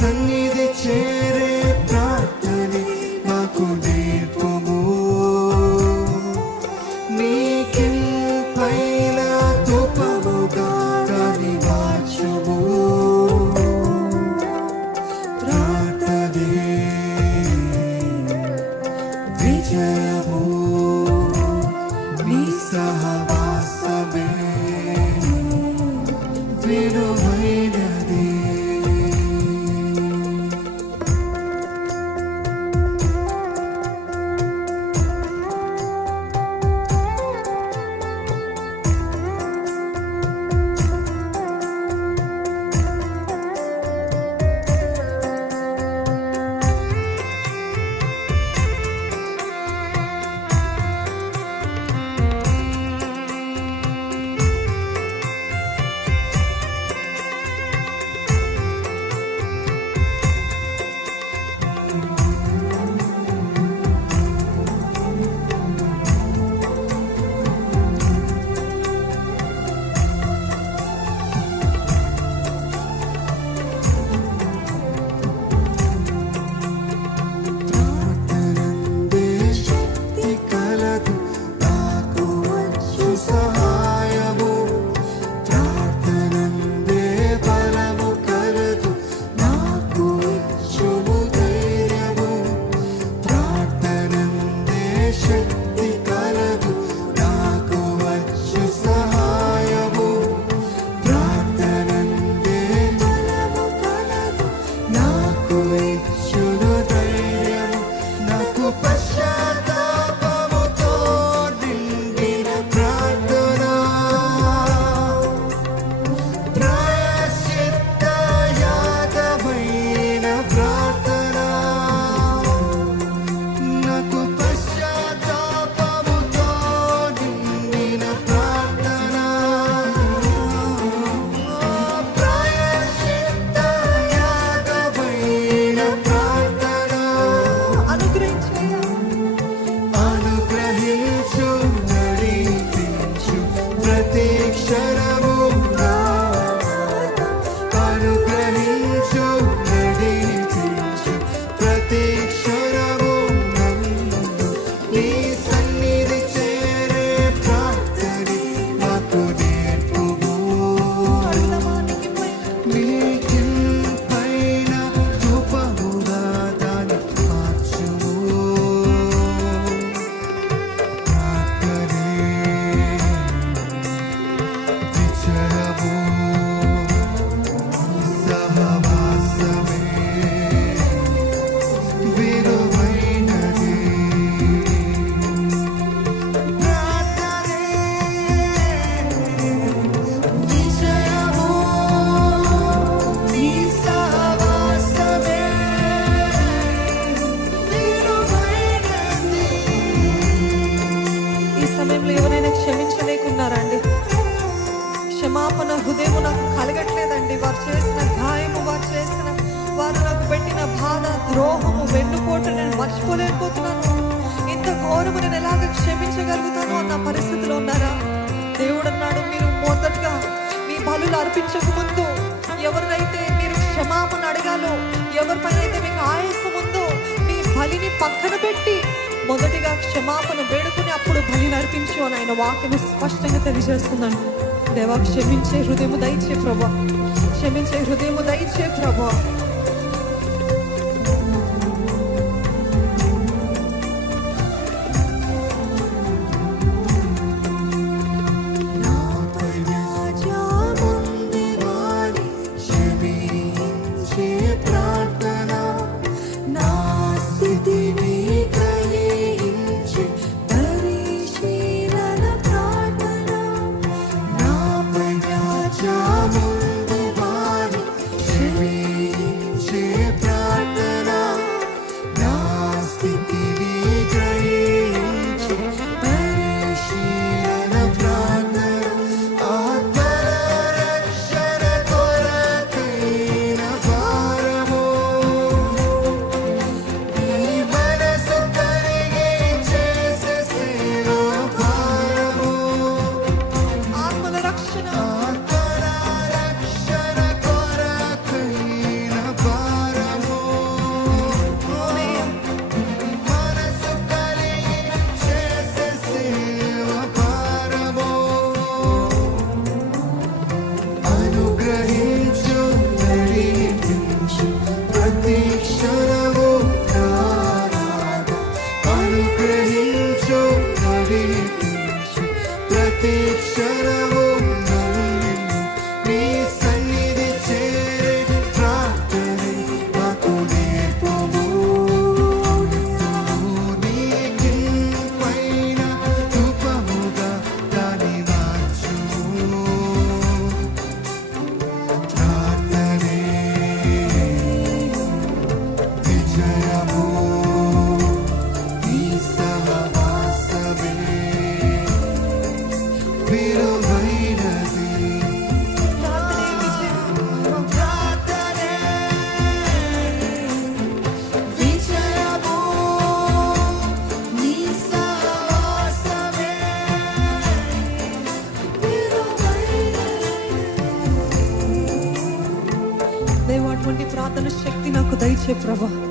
సన్నిధి చేరే ప్రార్థని నాకు నేర్పము. నీకింపైన ధూపముగా దాని మార్చుము. ప్రార్థనే విజయము. నీ సహవాసమే. విలువైనది ప్రతి ఎవరైనా క్షమించలేకున్నారండి క్షమాపణ హృదయం నాకు కలగట్లేదండి. వారు చేసిన గాయము వారు చేసిన వారు నాకు పెట్టిన బాధ ద్రోహము వెన్నుపోటు నేను మర్చిపోలేకపోతున్నాను. ఇంత ఘోరము నేను ఎలాగ క్షమించగలుగుతాను అన్న పరిస్థితిలో ఉన్నారా? దేవుడు అన్నాడు మీరు మొదటగా మీ బలులు అర్పించక ముందు ఎవరినైతే మీరు క్షమాపణ అడగాలో ఎవరిపైన అయితే మీకు ఆయాసం ఉందో మీ బలిని పక్కన పెట్టి మొదటిగా క్షమాపణ వేడుకుని అప్పుడు బలి నర్పించు అని ఆయన వాక్యం స్పష్టంగా తెలియజేస్తున్నాను. దేవా క్షమించే హృదయము దయచే ప్రభా. క్షమించే హృదయము దయచే ప్రభా. అనుగ్రహించు నడిపించు ప్రతి క్షణ విలువైనది దేవా